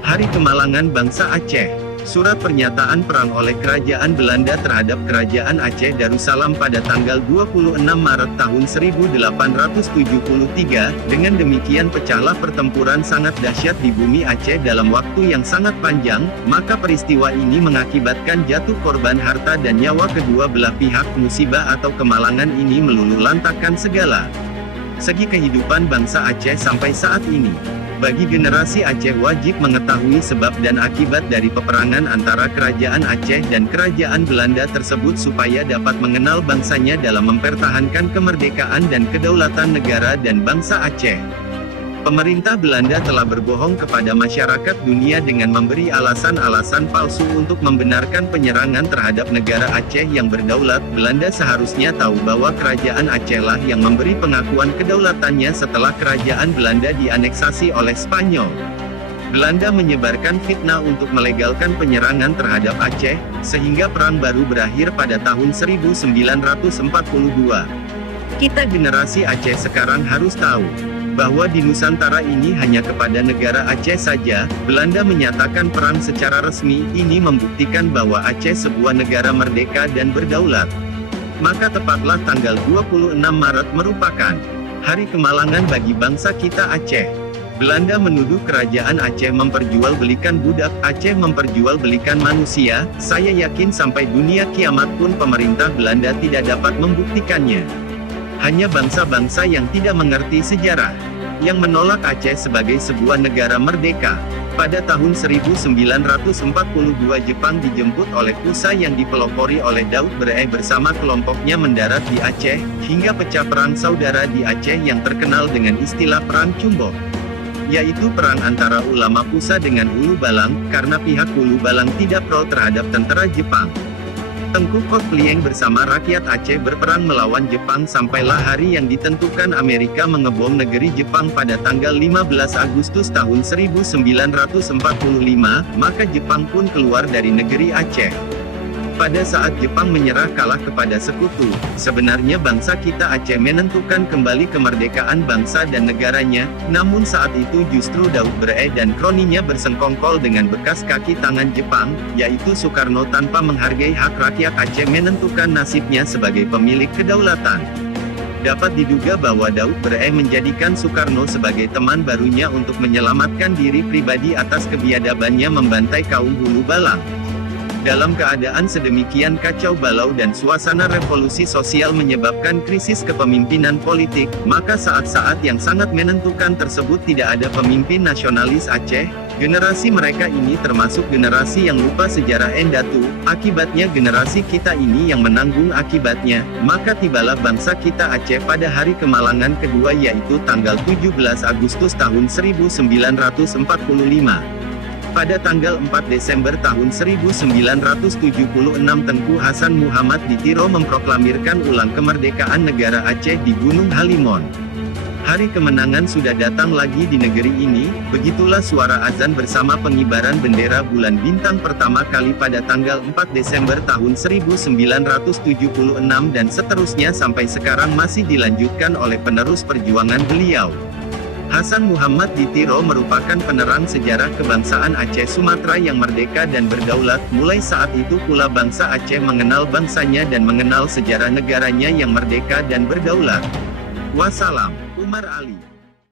Hari Kemalangan Bangsa Aceh. Surat pernyataan perang oleh Kerajaan Belanda terhadap Kerajaan Aceh Darussalam pada tanggal 26 Maret tahun 1873, dengan demikian pecahlah pertempuran sangat dahsyat di bumi Aceh dalam waktu yang sangat panjang, maka peristiwa ini mengakibatkan jatuh korban harta dan nyawa kedua belah pihak. Musibah atau kemalangan ini meluluhlantakkan segala segi kehidupan bangsa Aceh sampai saat ini. Bagi generasi Aceh wajib mengetahui sebab dan akibat dari peperangan antara Kerajaan Aceh dan Kerajaan Belanda tersebut supaya dapat mengenal bangsanya dalam mempertahankan kemerdekaan dan kedaulatan negara dan bangsa Aceh. Pemerintah Belanda telah berbohong kepada masyarakat dunia dengan memberi alasan-alasan palsu untuk membenarkan penyerangan terhadap negara Aceh yang berdaulat. Belanda seharusnya tahu bahwa Kerajaan Acehlah yang memberi pengakuan kedaulatannya setelah Kerajaan Belanda dianeksasi oleh Spanyol. Belanda menyebarkan fitnah untuk melegalkan penyerangan terhadap Aceh, sehingga Perang Baru berakhir pada tahun 1942. Kita generasi Aceh sekarang harus tahu bahwa di Nusantara ini hanya kepada negara Aceh saja, Belanda menyatakan perang secara resmi. Ini membuktikan bahwa Aceh sebuah negara merdeka dan berdaulat. Maka tepatlah tanggal 26 Maret merupakan hari kemalangan bagi bangsa kita Aceh. Belanda menuduh Kerajaan Aceh memperjualbelikan budak, Aceh memperjualbelikan manusia. Saya yakin sampai dunia kiamat pun pemerintah Belanda tidak dapat membuktikannya. Hanya bangsa-bangsa yang tidak mengerti sejarah, yang menolak Aceh sebagai sebuah negara merdeka. Pada tahun 1942 Jepang dijemput oleh Pusa yang dipelopori oleh Daud Bereh bersama kelompoknya mendarat di Aceh, hingga pecah perang saudara di Aceh yang terkenal dengan istilah Perang Cumbok, yaitu perang antara ulama Pusa dengan Hulu Balang, karena pihak Hulu Balang tidak pro terhadap tentara Jepang. Tengku Kok Klieng bersama rakyat Aceh berperang melawan Jepang sampailah hari yang ditentukan Amerika mengebom negeri Jepang pada tanggal 15 Agustus tahun 1945, maka Jepang pun keluar dari negeri Aceh. Pada saat Jepang menyerah kalah kepada sekutu, sebenarnya bangsa kita Aceh menentukan kembali kemerdekaan bangsa dan negaranya, namun saat itu justru Daud Bereh dan kroninya bersengkongkol dengan bekas kaki tangan Jepang, yaitu Soekarno, tanpa menghargai hak rakyat Aceh menentukan nasibnya sebagai pemilik kedaulatan. Dapat diduga bahwa Daud Bereh menjadikan Soekarno sebagai teman barunya untuk menyelamatkan diri pribadi atas kebiadabannya membantai kaum Hulu Balang. Dalam keadaan sedemikian kacau balau dan suasana revolusi sosial menyebabkan krisis kepemimpinan politik, maka saat-saat yang sangat menentukan tersebut tidak ada pemimpin nasionalis Aceh. Generasi mereka ini termasuk generasi yang lupa sejarah Endatu, akibatnya generasi kita ini yang menanggung akibatnya. Maka tibalah bangsa kita Aceh pada hari kemalangan kedua, yaitu tanggal 17 Agustus tahun 1945. Pada tanggal 4 Desember tahun 1976 Tengku Hasan Muhammad di Tiro memproklamirkan ulang kemerdekaan negara Aceh di Gunung Halimon. Hari kemenangan sudah datang lagi di negeri ini. Begitulah suara azan bersama pengibaran bendera bulan bintang pertama kali pada tanggal 4 Desember tahun 1976 dan seterusnya sampai sekarang masih dilanjutkan oleh penerus perjuangan beliau. Hasan Muhammad di Tiro merupakan penerang sejarah kebangsaan Aceh Sumatera yang merdeka dan berdaulat. Mulai saat itu pula bangsa Aceh mengenal bangsanya dan mengenal sejarah negaranya yang merdeka dan berdaulat. Wassalam. Umar Ali.